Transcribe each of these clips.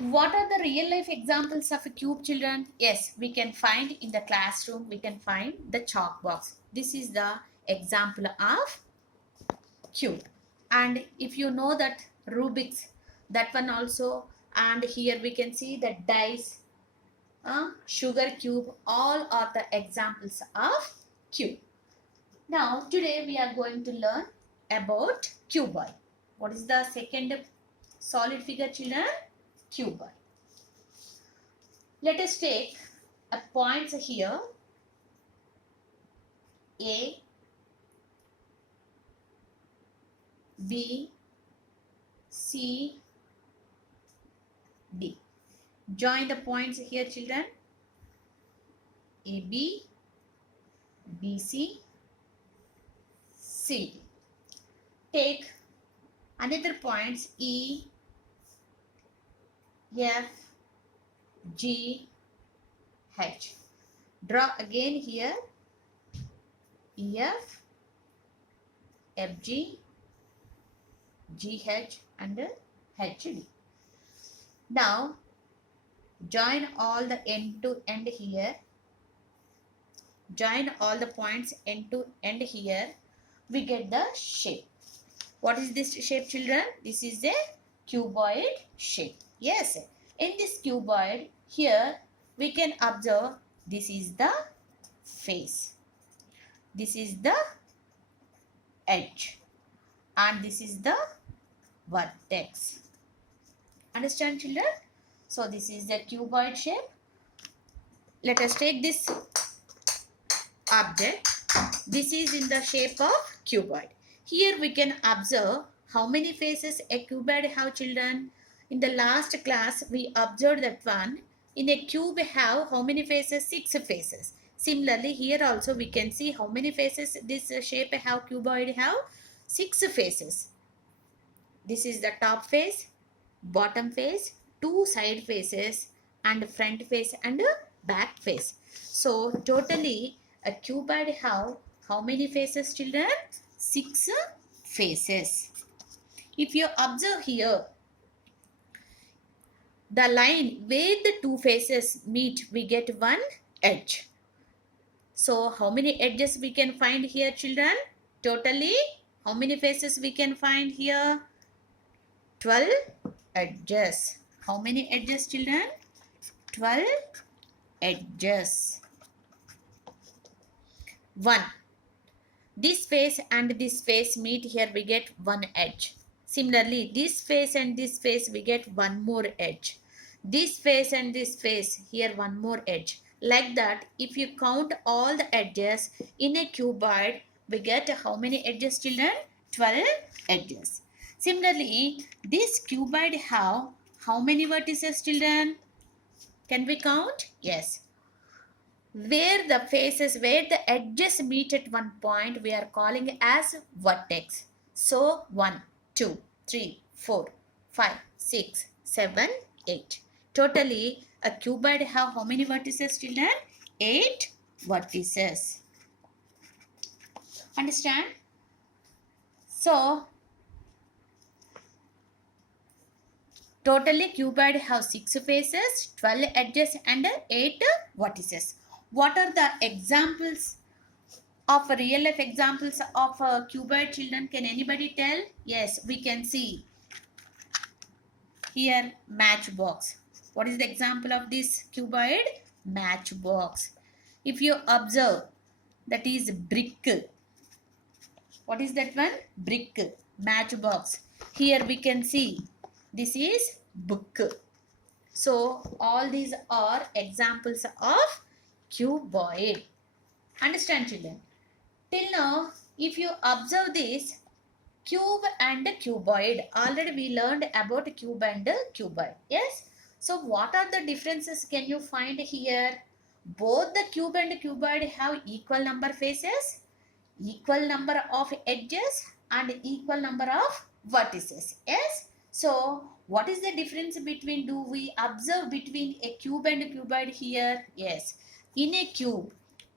What are the real life examples of a cube, children? Yes, we can find in the classroom, we can find the chalk box. This is the example of cube. And if you know that Rubik's, that one also, and here we can see the dice, sugar cube, all are the examples of cube. Now, today we are going to learn about cuboid. What is the second solid figure, children? Cuboid. Let us take a points here. A, B, C, D. Join the points here, children. A, B, B, C, C. Take another points E, F, G, H. Draw again here F, FG, GH and HD. Now join all the end to end here. Join all the points end to end here. We get the shape. What is this shape, children? This is a cuboid shape. Yes. In this cuboid, here we can observe this is the face. This is the edge. And this is the vertex. Understand, children? So this is the cuboid shape. Let us take this object. This is in the shape of cuboid. Here we can observe how many faces a cuboid have, children. In the last class we observed that one. In a cube have how many faces? 6 faces. Similarly here also we can see how many faces this shape have, cuboid have 6 faces. This is the top face, bottom face, 2 side faces and front face and back face. So totally a cuboid have how many faces, children? 6 faces. If you observe here, the line where the 2 faces meet, we get 1 edge. So how many edges we can find here, children? Totally how many faces we can find here? 12 edges. How many edges, children? 12 edges. 1. This face and this face meet, here we get 1 edge. Similarly, this face and this face we get 1 more edge. This face and this face, here 1 more edge. Like that, if you count all the edges in a cuboid, we get how many edges, children? 12 edges. Similarly, this cuboid have how many vertices, children? Can we count? Yes. Where the faces, where the edges meet at one point, we are calling as vertex. So 1, 2, 3, 4, 5, 6, 7, 8. Totally a cuboid have how many vertices, children? 8 vertices. Understand? So totally cuboid have 6 faces, 12 edges and 8 vertices. What are the examples of real life examples of cuboid, children? Can anybody tell? Yes, we can see here matchbox. What is the example of this cuboid? Matchbox. If you observe, that is brick. What is that one? Brick. Matchbox. Here we can see this is book. So all these are examples of cuboid. Understand, children? Till now, if you observe this cube and cuboid, already we learned about cube and cuboid. Yes. So what are the differences can you find here? Both the cube and cuboid have equal number faces, equal number of edges and equal number of vertices. Yes. So what is the difference between, do we observe between a cube and a cuboid here? Yes. In a cube,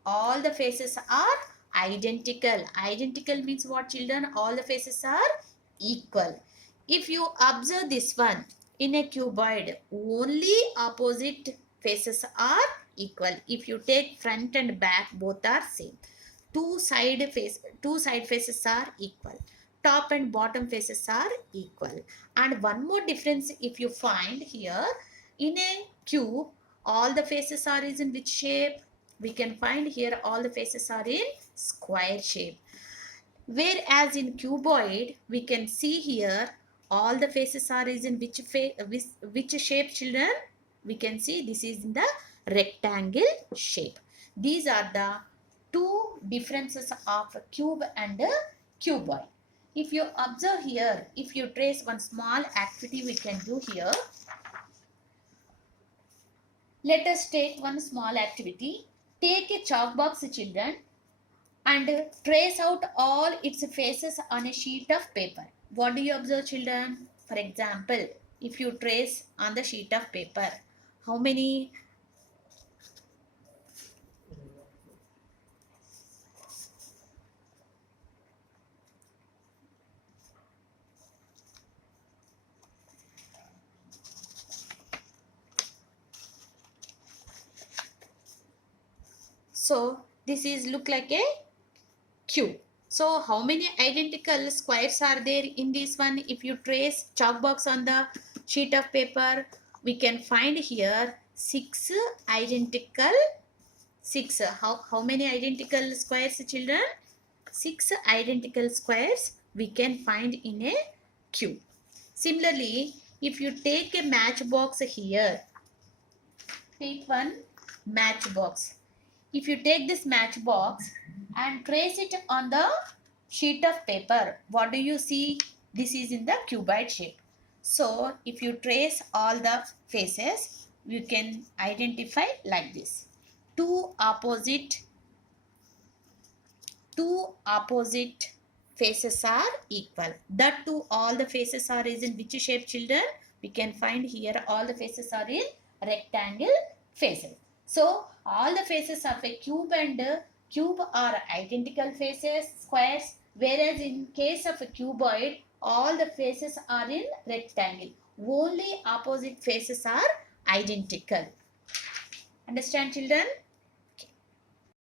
all the faces are identical. Identical means what, children? All the faces are equal. If you observe this one, In a cuboid, only opposite faces are equal. If you take front and back, both are same. Two side faces are equal. Top and bottom faces are equal. And one more difference, if you find here, in a cube, all the faces are is in which shape? We can find here all the faces are in square shape. Whereas in cuboid, we can see here all the faces are is in which shape, children? We can see this is in the rectangle shape. These are the two differences of a cube and a cuboid. If you observe here, if you trace one small activity we can do here. Let us take one small activity. Take a chalk box, children, and trace out all its faces on a sheet of paper. What do you observe, children? For example, if you trace on the sheet of paper, how many? So this is look like a cube. So how many identical squares are there in this one? If you trace chalk box on the sheet of paper, we can find here six identical six. How many identical squares, children? Six identical squares we can find in a cube. Similarly, if you take a matchbox here, take one matchbox. If you take this matchbox and trace it on the sheet of paper, what do you see? This is in the cuboid shape. So if you trace all the faces, you can identify like this. Two opposite faces are equal. That too, all the faces are is in which shape, children? We can find here all the faces are in rectangle faces. So all the faces of a cube and cube are identical faces, squares, whereas in case of a cuboid, all the faces are in rectangle. Only opposite faces are identical. Understand, children?